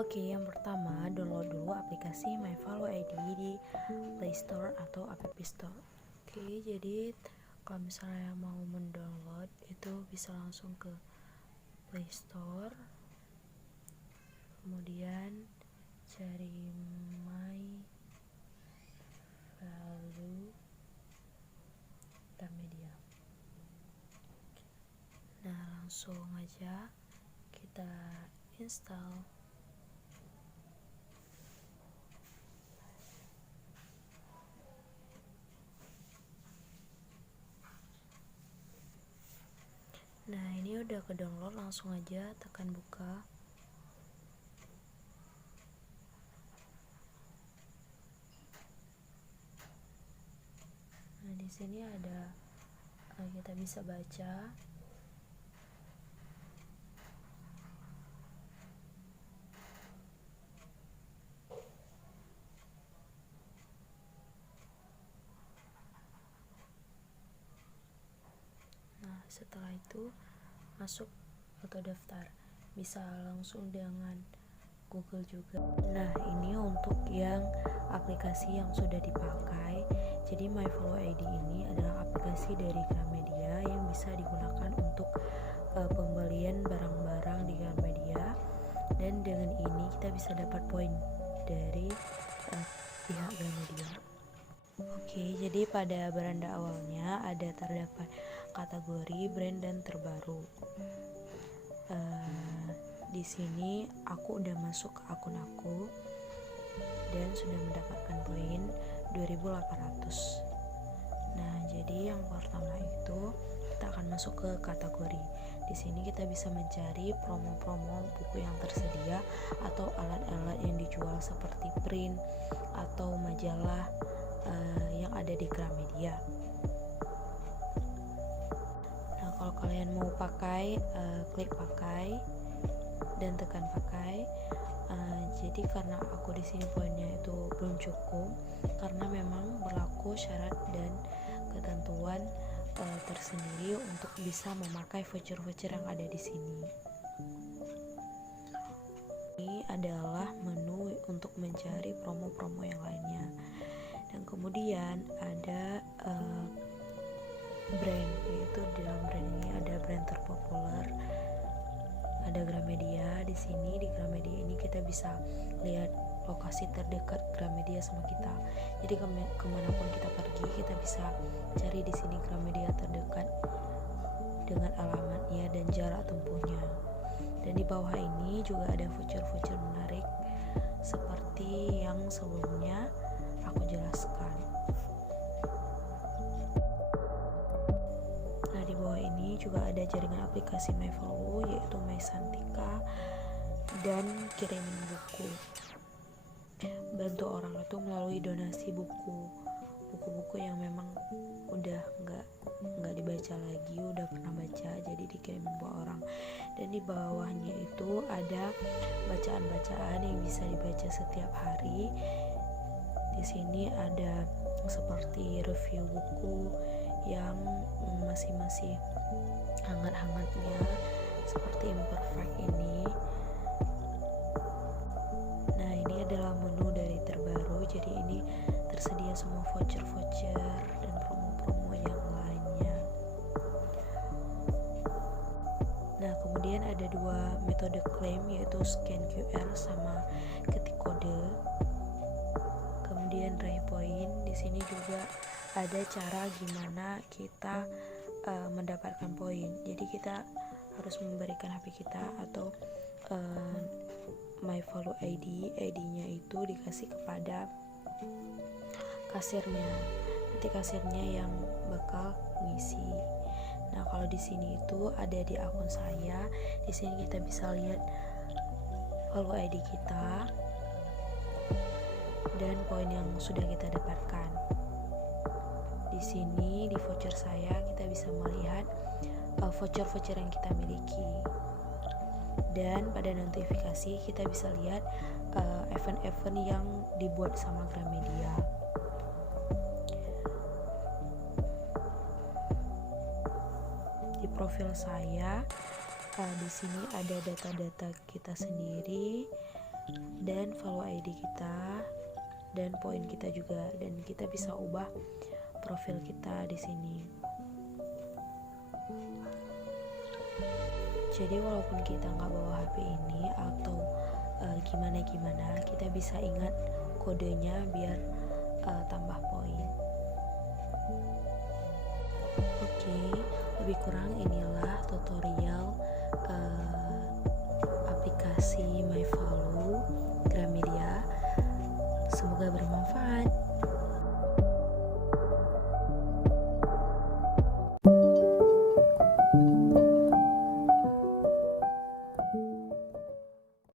Oke, yang pertama download dulu aplikasi MyFollow ID di Play Store atau App Store. Oke, jadi kalau misalnya mau mendownload itu bisa langsung ke Play Store, kemudian cari MyFollow Gramedia. Nah, langsung aja kita install. Nah, ini udah ke download, langsung aja tekan buka. Nah, di sini ada kita bisa baca. Nah, setelah itu masuk atau daftar, bisa langsung dengan Google juga. Nah, ini untuk yang aplikasi yang sudah dipakai. Jadi MyFollow ID ini adalah aplikasi dari Gramedia yang bisa digunakan untuk pembelian barang-barang di Gramedia, dan dengan ini kita bisa dapat poin dari pihak Gramedia. Oke, jadi pada beranda awalnya ada terdapat kategori brand dan terbaru. Di sini aku udah masuk ke akun aku dan sudah mendapatkan poin 2800. Nah, jadi yang pertama itu kita akan masuk ke kategori. Di sini kita bisa mencari promo-promo buku yang tersedia atau alat-alat yang dijual seperti print atau majalah yang ada di Gramedia. Nah, kalau kalian mau pakai, klik pakai dan tekan pakai. Jadi karena aku di sini poinnya itu belum cukup, karena memang berlaku syarat dan ketentuan tersendiri untuk bisa memakai voucher-voucher yang ada di sini. Ini adalah menu untuk mencari promo-promo yang lainnya. Dan kemudian ada brand, yaitu di dalam brand ini ada brand terpopuler, ada Gramedia. Di sini di Gramedia ini kita bisa lihat lokasi terdekat Gramedia sama kita. Jadi kemanapun kita pergi, kita bisa cari di sini Gramedia terdekat dengan alamatnya dan jarak tempuhnya. Dan di bawah ini juga ada voucher-voucher menarik seperti yang sebelumnya aku jelaskan. Nah, di bawah ini juga ada jaringan aplikasi MyFollow, yaitu MySantika, dan kirimin buku. Bantu orang itu melalui donasi buku-buku yang memang udah nggak dibaca lagi, udah pernah baca, jadi dikirimin buat orang. Dan di bawahnya itu ada bacaan-bacaan yang bisa dibaca setiap hari. Di sini ada seperti review buku yang masih hangat-hangatnya, seperti Imperfect ini. Nah, ini adalah menu dari terbaru, jadi ini tersedia semua voucher-voucher dan promo-promo yang lainnya. Nah, kemudian ada dua metode klaim, yaitu scan QR sama ketik kode. Kemudian raih poin. Di sini juga ada cara gimana kita mendapatkan poin. Jadi kita harus memberikan HP kita atau MyFollow ID-nya itu dikasih kepada kasirnya. Nanti kasirnya yang bakal ngisi. Nah, kalau di sini itu ada di akun saya. Di sini kita bisa lihat follow ID kita dan poin yang sudah kita dapatkan. Di sini di voucher saya kita bisa melihat voucher-voucher yang kita miliki. Dan pada notifikasi kita bisa lihat event-event yang dibuat sama Gramedia. Di profil saya di sini ada data-data kita sendiri, dan follow ID kita dan poin kita juga, dan kita bisa ubah profil kita di sini. Jadi walaupun kita nggak bawa HP ini atau gimana, kita bisa ingat kodenya biar tambah poin. Oke, lebih kurang inilah tutorial aplikasi MyFollow Gramedia. Semoga bermanfaat.